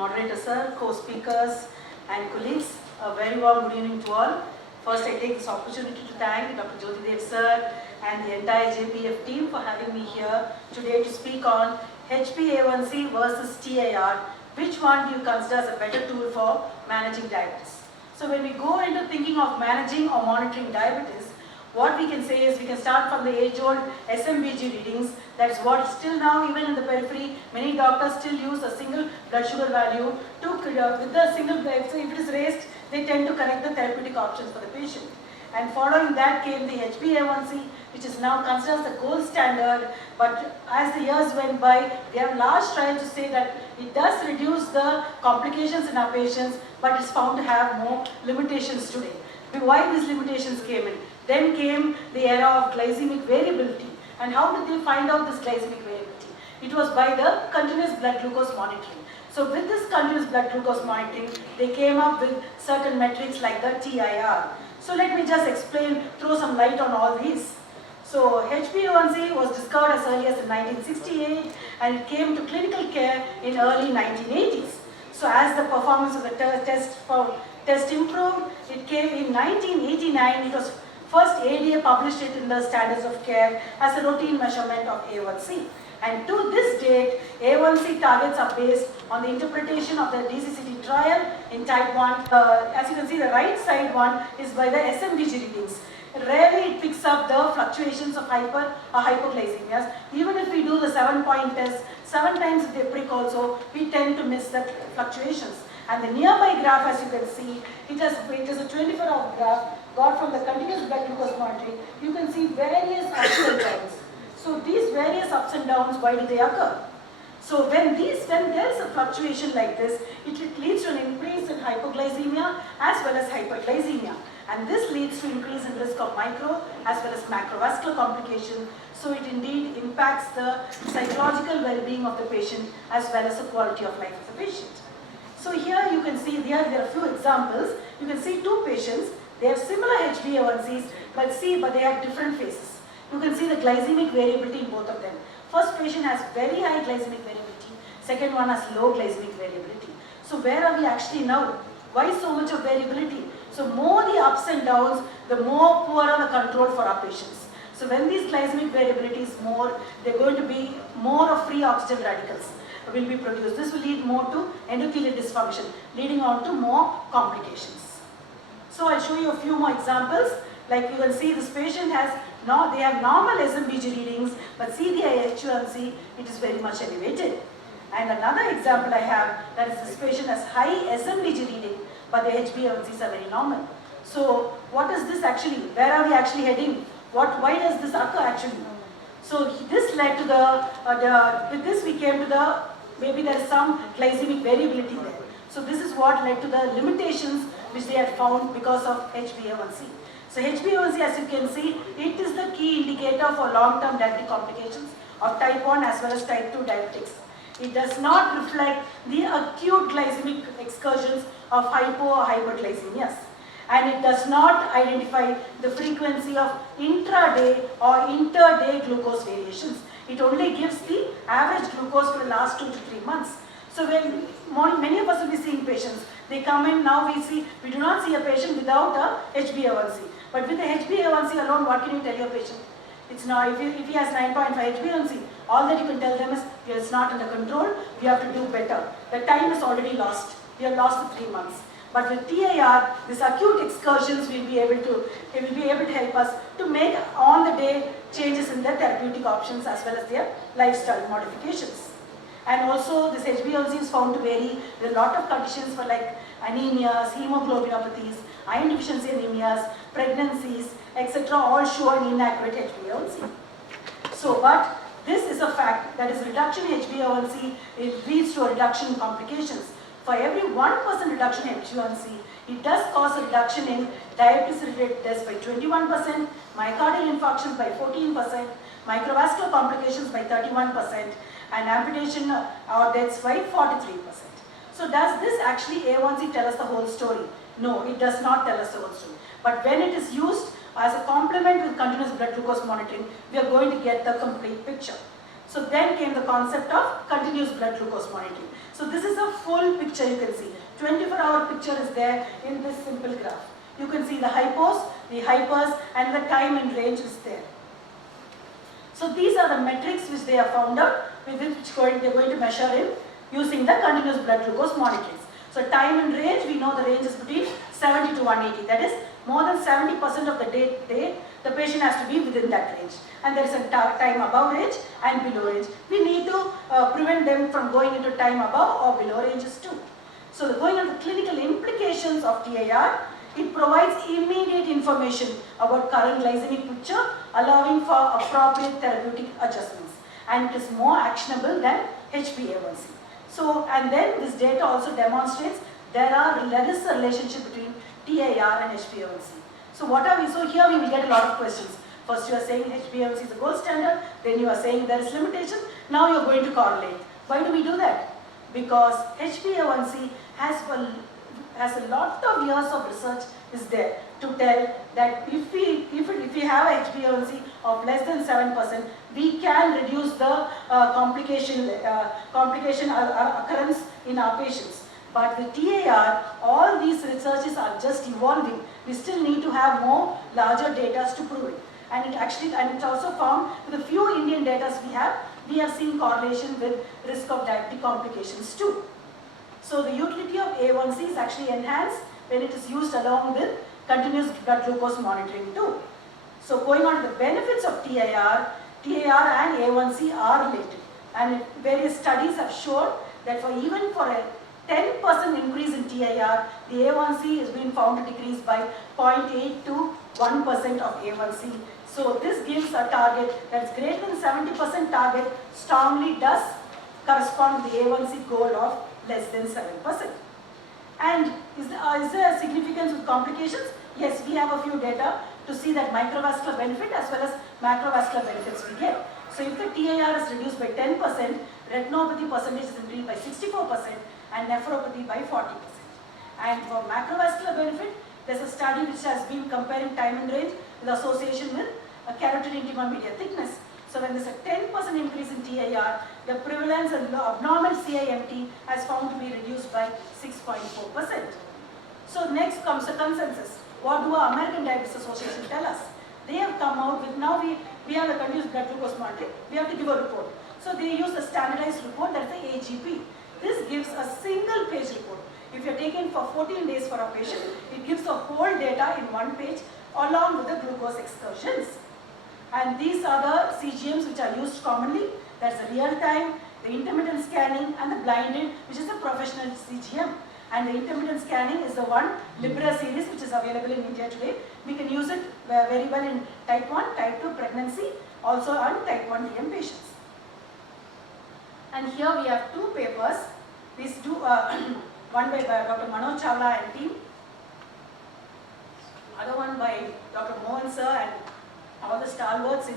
moderator sir, co-speakers and colleagues, a very warm good evening to all. First I take this opportunity to thank Dr. Aarathy sir and the entire JPEF team for having me here today to speak on HbA1c versus TIR. Which one do you consider as a better tool for managing diabetes? So when we go into thinking of managing or monitoring diabetes, what we can say is we can start from the age-old SMBG readings. That is what still now, even in the periphery, many doctors still use a single blood sugar value to, with the single, so if it is raised, they tend to correct the therapeutic options for the patient. And following that came the HbA1c, which is now considered as the gold standard. But as the years went by, we have large trials to say that it does reduce the complications in our patients, but it's found to have more limitations today. Why these limitations came in? Then came the era of glycemic variability. And how did they find out this glycemic variability? It was by the continuous blood glucose monitoring. So with this continuous blood glucose monitoring, they came up with certain metrics like the TIR. So let me just explain, throw some light on all these. So HbA1c was discovered as early as in 1968 and it came to clinical care in early 1980s. So as the performance of the test improved, it came in 1989. It was first ADA published it in the standards of care as a routine measurement of A1c. And to this date, A1c targets are based on the interpretation of the DCCT trial in type 1. As you can see, the right side one is by the SMBG readings. Rarely it picks up the fluctuations of hyper or hypoglycemias. Even if we do the 7-point test, 7 times if they prick also, we tend to miss the fluctuations. And the nearby graph, as you can see, it is a 24-hour graph got from the continuous blood glucose monitoring. You can see various ups and downs. So these various ups and downs, why do they occur? So when there is a fluctuation like this, it leads to an increase in hypoglycemia as well as hyperglycemia. And this leads to increase in risk of micro as well as macrovascular complication. So it indeed impacts the psychological well-being of the patient as well as the quality of life of the patient. So here you can see, there are a few examples. You can see two patients. They have similar HbA1cs, but they have different phases. You can see the glycemic variability in both of them. First patient has very high glycemic variability. Second one has low glycemic variability. So where are we actually now? Why so much of variability? So more the ups and downs, the more poorer the control for our patients. So when these glycemic variability is more, they're going to be more of free oxygen radicals will be produced. This will lead more to endothelial dysfunction, leading on to more complications. So I'll show you a few more examples. Like you can see, this patient has they have normal SMBG readings, but see the HbA1c, it is very much elevated. And another example I have, that is this patient has high SMBG reading, but the HbA1cs are very normal. So what is this actually? Where are we actually heading? Why does this occur actually? So this led to with this we came to maybe there is some glycemic variability there. So this is what led to the limitations which they had found because of HbA1c. So HbA1c, as you can see, it is the key indicator for long-term diabetic complications of type 1 as well as type 2 diabetics. It does not reflect the acute glycemic excursions of hypo or hyperglycemias. And it does not identify the frequency of intraday or inter-day glucose variations. It only gives the average glucose for the last 2 to 3 months. So when many of us will be seeing patients, they come in, now we do not see a patient without a HbA1c. But with the HbA1c alone, what can you tell your patient? It's not, if he has 9.5 HbA1c, all that you can tell them is, it's not under control, we have to do better. The time is already lost. We have lost the 3 months. But with TIR, these acute excursions will be able to help us to make on-the-day changes in their therapeutic options as well as their lifestyle modifications. And also this HbA1c is found to vary with a lot of conditions for like anemias, hemoglobinopathies, iron deficiency anemias, pregnancies, etc. all show an inaccurate HbA1c. So, but this is a fact, that is reduction in HbA1c, it leads to a reduction in complications. For every 1% reduction in HbA1c, it does cause a reduction in diabetes-related deaths by 21%, myocardial infarctions by 14%, microvascular complications by 31%, and amputation or deaths by 43%. So does this actually A1c tell us the whole story? No, it does not tell us the whole story. But when it is used as a complement with continuous blood glucose monitoring, we are going to get the complete picture. So then came the concept of continuous blood glucose monitoring. So this is a full picture you can see. 24-hour picture is there in this simple graph. You can see the hypos, the hypers, and the time and range is there. So these are the metrics which they have found out, with which they are going to measure in using the continuous blood glucose monitoring. So time and range, we know the range is between 70 to 180. That is, more than 70% of the day, the patient has to be within that range. And there is a time above range and below range. We need to prevent them from going into time above or below ranges too. So going on the clinical implications of TIR, it provides immediate information about current glycemic picture, allowing for appropriate therapeutic adjustments. And it is more actionable than HbA1c. So, and then this data also demonstrates there is a relationship between TIR and HbA1c. So what are we? So here we will get a lot of questions. First you are saying HbA1c is the gold standard, then you are saying there is limitation, now you are going to correlate. Why do we do that? Because HbA1c has a lot of years of research is there to tell that if we have a HbA1c of less than 7%, we can reduce the complication occurrence in our patients. But with TIR, all these researches are just evolving. We still need to have more larger data to prove it. And it's also found with the few Indian data we have seen correlation with risk of diabetic complications too. So the utility of A1C is actually enhanced when it is used along with continuous blood glucose monitoring too. So going on to the benefits of TIR and A1C are related. And various studies have shown that even for a 10% increase in TIR, the A1C has been found to decrease by 0.8 to 1% of A1C. So this gives a target that is greater than 70% target strongly does correspond to the A1C goal of less than 7%. And is there a significance with complications? Yes, we have a few data to see that microvascular benefit as well as macrovascular benefits we get. So if the TIR is reduced by 10%, retinopathy percentage is increased by 64% and nephropathy by 40%. And for macrovascular benefit, there's a study which has been comparing time and range with association with a carotid intima media thickness. So when there's a 10% increase in TIR, the prevalence of abnormal CIMT has found to be reduced by 6.4%. So next comes the consensus. What do our American Diabetes Association tell us? They have come out with, now we have a continuous blood glucose monitoring, we have to give a report. So they use a standardized report, that's the AGP. This gives a single page report. If you are taking for 14 days for a patient, it gives the whole data in one page along with the glucose excursions. And these are the CGMs which are used commonly. That's the real time, the intermittent scanning and the blinded, which is the professional CGM. And the intermittent scanning is the one Libra series which is available in India today. We can use it very well in type 1, type 2 pregnancy, also on type 1 DM patients. And here we have two papers. These two, one by Dr. Manoj Chawla and team, other one by Dr. Mohan sir and all the stalwarts in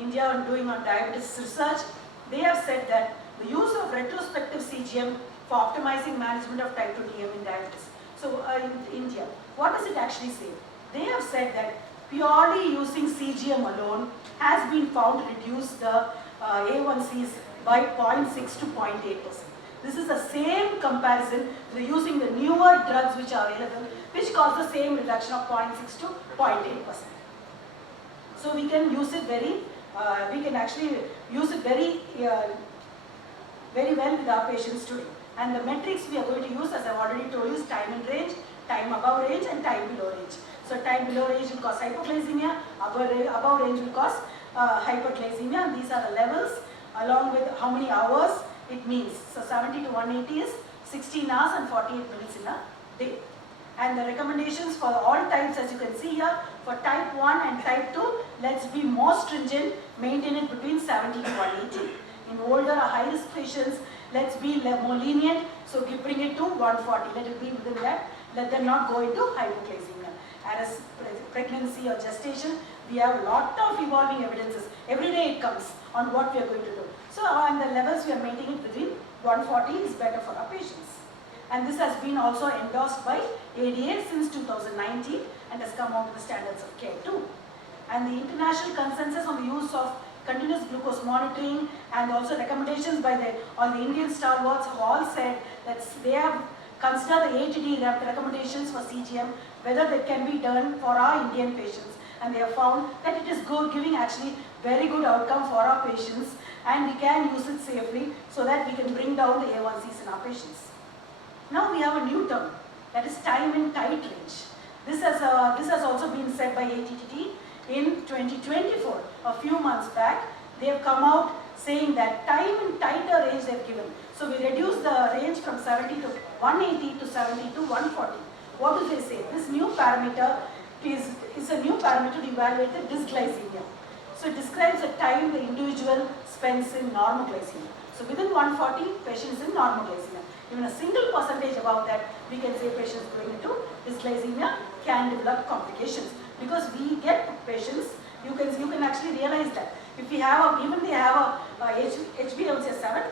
India on doing on diabetes research. They have said that the use of retrospective CGM for optimizing management of type 2 DM in diabetes. So in India, what does it actually say? They have said that purely using CGM alone has been found to reduce the A1Cs by 0.6 to 0.8%. This is the same comparison to using the newer drugs which are available, which cause the same reduction of 0.6 to 0.8%. So we can use it we can actually use it very well with our patients today. And the metrics we are going to use, as I've already told you, is time in range, time above range and time below range. So time below range will cause hypoglycemia, above range will cause hyperglycemia, and these are the levels along with how many hours it means. So 70 to 180 is 16 hours and 48 minutes in a day. And the recommendations for all types, as you can see here, for type 1 and type 2, let's be more stringent, maintain it between 70 to 180. In older or high risk patients, let's be more lenient, so we bring it to 140, let it be within that, let them not go into hypoglycemia. As pregnancy or gestation, we have a lot of evolving evidences. Every day it comes on what we are going to do. So on the levels we are maintaining between 140 is better for our patients. And this has been also endorsed by ADA since 2019 and has come out with the standards of care too. And the international consensus on the use of continuous glucose monitoring, and also recommendations by the Indian stalwarts have all said that they have considered the ATD recommendations for CGM, whether they can be done for our Indian patients. And they have found that it is giving actually very good outcome for our patients, and we can use it safely so that we can bring down the A1Cs in our patients. Now we have a new term, that is time in tight range. This has also been said by ATTT in 2024, a few months back. They have come out saying that time in tighter range they have given. So we reduce the range from 70 to 180 to 70 to 140. What do they say? This new parameter is a new parameter to evaluate the dysglycemia. So it describes the time the individual spends in normal glycemia. So within 140, patients in normal glycemia. Even a single percentage above that, we can say patients going into dysglycemia can develop complications. Because we get patients, you can actually realize that if we have even they have a HbA1c 7%,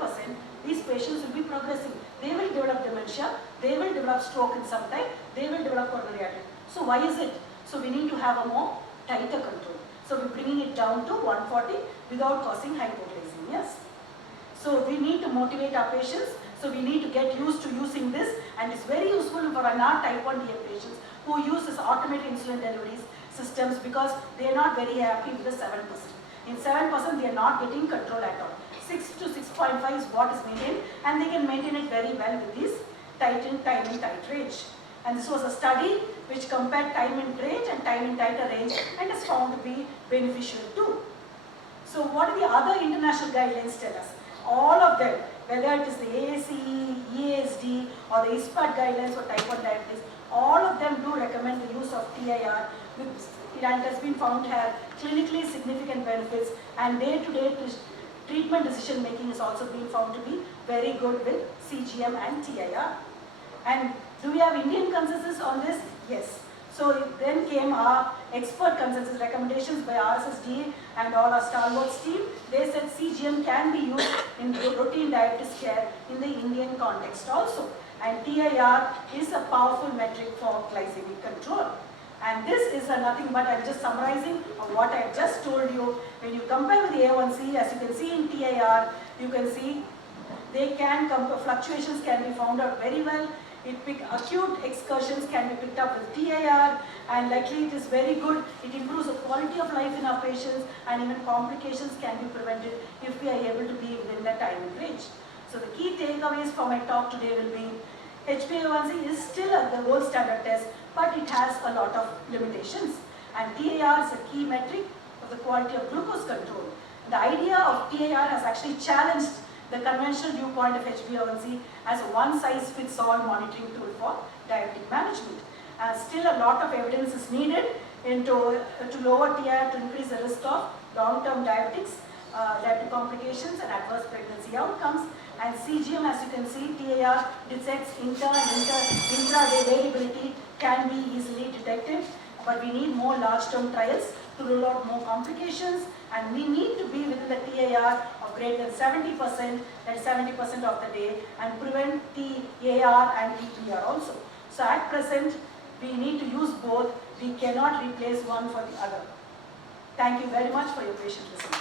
these patients will be progressing. They will develop dementia, they will develop stroke in some time, they will develop coronary artery. So why is it? So we need to have a more tighter control. So we're bringing it down to 140 without causing hypoglycemias. So we need to motivate our patients. So we need to get used to using this, and it's very useful for our type 1 DF patients who use this automated insulin delivery systems, because they are not very happy with the 7%. In 7% they are not getting control at all. 6 to 6.5 is what is maintained, and they can maintain it very well with this time in tight range. And this was a study which compared time in range and time in tighter range, and is found to be beneficial too. So what do the other international guidelines tell us? All of them, whether it is the AACE, EASD or the ISPAT guidelines for type 1 diabetes, all of them do recommend the use of TIR, and it has been found to have clinically significant benefits, and day-to-day treatment decision making is also being found to be very good with CGM and TIR. And do we have Indian consensus on this? Yes. So then came our expert consensus recommendations by RSSD and all our stalwarts team. They said CGM can be used in routine diabetes care in the Indian context also. And TIR is a powerful metric for glycemic control. And this is nothing but, I'm just summarizing of what I just told you. When you compare with the A1C, as you can see in TIR, you can see fluctuations can be found out very well. Acute excursions can be picked up with TIR, and likely it is very good. It improves the quality of life in our patients, and even complications can be prevented if we are able to be within that time range. So the key takeaways for my talk today will be HbA1c is still the gold standard test, but it has a lot of limitations. And TIR is a key metric of the quality of glucose control. The idea of TIR has actually challenged the conventional viewpoint of HbA1c as a one-size-fits-all monitoring tool for diabetic management. Still a lot of evidence is needed to lower TIR to increase the risk of long-term diabetic complications and adverse pregnancy outcomes. And CGM, as you can see, TIR detects intra and intraday variability, can be easily detected, but we need more large-term trials to rule out more complications, and we need to be within the TIR of greater than 70%, that is 70% of the day, and prevent TAR and TPR also. So at present, we need to use both. We cannot replace one for the other. Thank you very much for your patient listening.